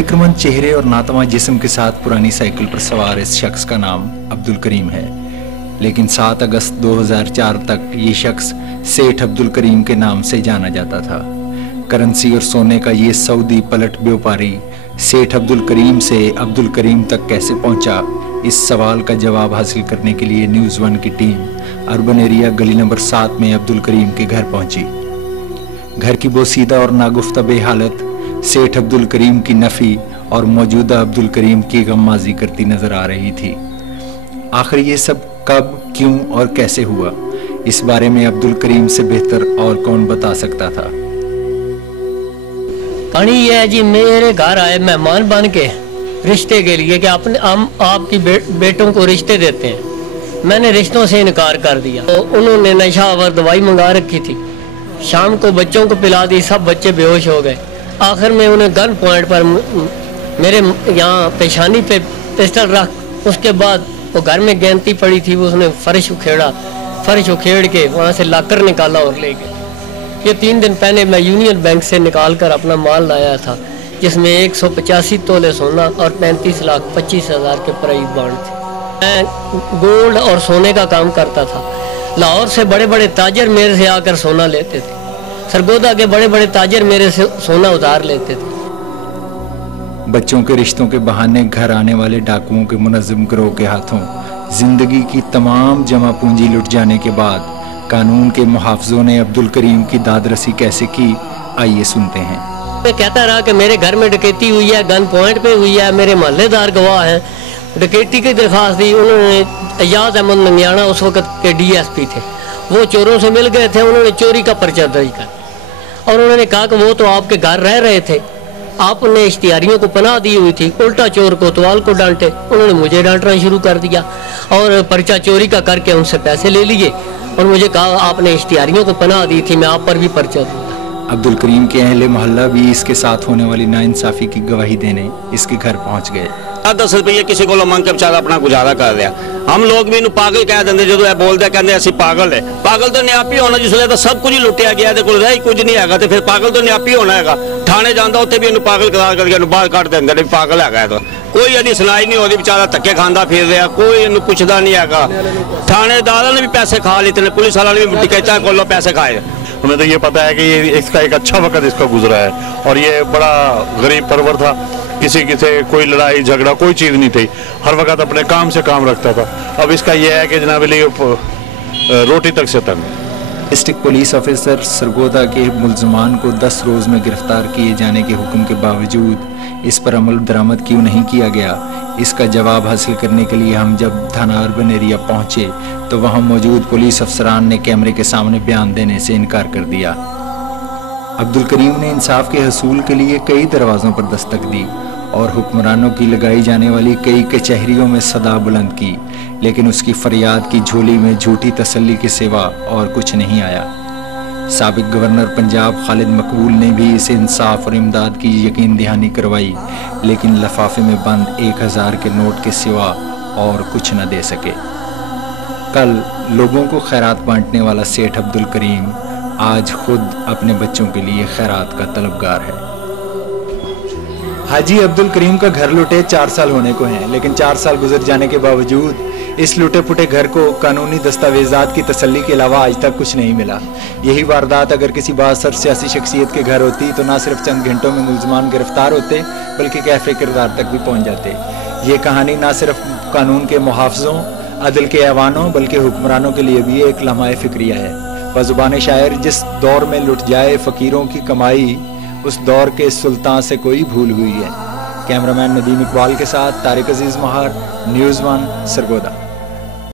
फिक्रमंद चेहरे और नातवा जिस्म के साथ पुरानी साइकिल पर सवार इस शख्स का नाम अब्दुल करीम है, लेकिन 7 अगस्त 2004 तक ये शख्स सेठ अब्दुल करीम के नाम से जाना जाता था। करेंसी और सोने का ये सऊदी पलट व्यापारी सेठ अब्दुल करीम से अब्दुल करीम तक कैसे पहुंचा, इस सवाल का जवाब हासिल करने के लिए न्यूज़ 1 की टीम अर्बन एरिया गली नंबर 7 में अब्दुल करीम के घर पहुंची। घर की बोसीदा और नागुफ्ता हालत सेठ अब्दुल करीम की नफी और मौजूदा अब्दुल करीम की गम्माजी करती नजर आ रही थी। आखिर ये सब कब, क्यों और कैसे हुआ, इस बारे में अब्दुल करीम से बेहतर और कौन बता सकता था। कहानी ये है जी, मेरे घर आए मेहमान बन के रिश्ते के लिए कि हम आपकी बेटों को रिश्ते देते हैं। मैंने रिश्तों से इनकार कर दिया। तो उन्होंने नशावर दवाई मंगा रखी थी, शाम को बच्चों को पिला दी, सब बच्चे बेहोश हो गए। आखिर में उन्हें गन पॉइंट पर मेरे यहाँ पेशानी पे पिस्टल रख, उसके बाद वो घर में गेंदती पड़ी थी, वो उसने फर्श उखेड़ के वहाँ से लाकर निकाला और ले गए। ये 3 दिन पहले मैं यूनियन बैंक से निकाल कर अपना माल लाया था, जिसमें 185 तोले सोना और 35,25,000 के करीब बांड थे। मैं गोल्ड और सोने का काम करता था। लाहौर से बड़े बड़े ताजर मेरे से आकर सोना लेते थे। सरगोदा के बड़े बड़े ताजर मेरे से सोना उधार लेते थे। बच्चों के रिश्तों के बहाने घर आने वाले डाकुओं के मुनज़्ज़म गिरोह के हाथों जिंदगी की तमाम जमा पूंजी लुट जाने के बाद कानून के मुहाफ़िज़ों ने अब्दुल करीम की दादरसी कैसे की, आइए सुनते हैं। मैं कहता रहा कि मेरे घर में डकैती हुई है, गन पॉइंट पे हुई है, मेरे मोहल्लेदार गवाह हैं। डकैती की दरख्वास्त दी, उन्होंने एजाज अहमद नंगियाना उस वक्त के DSP थे, वो चोरों से मिल गए थे। उन्होंने चोरी का पर्चा दर्ज कर और उन्होंने कहा कि वो तो आपके घर रह रहे थे, आपने इश्तिहारियों को पनाह दी हुई थी। उल्टा चोर कोतवाल को डांटे, उन्होंने मुझे डांटना शुरू कर दिया और पर्चा चोरी का करके उनसे पैसे ले लिए और मुझे कहा आपने इश्तिहारियों को पनाह दी थी, मैं आप पर भी पर्चा दूंगा। अब्दुल करीम के अहले मोहल्ला भी इसके साथ होने वाली नाइंसाफी की गवाही देने इसके घर पहुंच गए। 10 रुपये किसी को मंग के बेचारा अपना गुजारा कर रहा। हम लोग भी इन्हें पागल कह देंगे, जो बोलते कहते असं पागल है। पागल तो नियापी होना, जिसले तो सब कुछ लुटिया गया, रह कुछ नहीं है, तो फिर पागल तो नियापी होना है। थाने जाता उत्थे भी इन्हें पागल करार करके बाहर कट देंगे, पागल है। तो कोई यदि सुनाई नहीं होती, बेचारा धक्के खांदा फिर रहा, कोई इन्हें पुछदा नहीं है। थानेदार ने भी पैसे खा लेते, पुलिस वाले भी डकैता को पैसे खाए। हमें तो ये पता है कि ये इसका एक अच्छा वक्त इसका गुजरा है और ये बड़ा गरीब परवर था, किसी से कोई लड़ाई झगड़ा कोई चीज़ नहीं थी, हर वक्त अपने काम से काम रखता था। अब इसका यह है कि जनाब रोटी तक से तंग। डिस्ट्रिक्ट पुलिस ऑफिसर सरगोदा के मुल्ज़मान को 10 रोज़ में गिरफ्तार किए जाने के हुक्म के बावजूद इस पर अमल दरामद क्यों नहीं किया गया, इसका जवाब हासिल करने के लिए हम जब थाना अर्बन एरिया पहुंचे तो वहां मौजूद पुलिस अफसरान ने कैमरे के सामने बयान देने से इनकार कर दिया। अब्दुल करीम ने इंसाफ के हसूल के लिए कई दरवाज़ों पर दस्तक दी और हुक्मरानों की लगाई जाने वाली कई कचहरियों में सदा बुलंद की, लेकिन उसकी फरियाद की झोली में झूठी तसल्ली के सिवा और कुछ नहीं आया। साबिक गवर्नर पंजाब खालिद मकबूल ने भी इसे इंसाफ और इमदाद की यकीन दहानी करवाई, लेकिन लफाफे में बंद 1000 के नोट के सिवा और कुछ न दे सके। कल लोगों को खैरात बांटने वाला सेठ अब्दुल करीम आज खुद अपने बच्चों के लिए खैरात का तलबगार है। हाजी अब्दुल करीम का घर लुटे 4 साल होने को हैं, लेकिन 4 साल गुजर जाने के बावजूद इस लुटे पुटे घर को कानूनी दस्तावेजात की तसल्ली के अलावा आज तक कुछ नहीं मिला। यही वारदात अगर किसी बासर सियासी शख्सियत के घर होती तो ना सिर्फ चंद घंटों में मुल्ज़मान गिरफ्तार होते बल्कि कैफे किरदार तक भी पहुंच जाते। ये कहानी ना सिर्फ कानून के मुहाफ़िज़ों, अदल के ऐवानों बल्कि हुक्मरानों के लिए भी एक लम्हा फ़िक्रिया है। बज़ुबान शायर, जिस दौर में लुट जाए फ़कीरों की कमाई, उस दौर के सुल्तान से कोई भूल हुई है। कैमरामैन नदीम इकबाल के साथ तारिक अजीज़ महार, न्यूज़ 1 सरगोदा।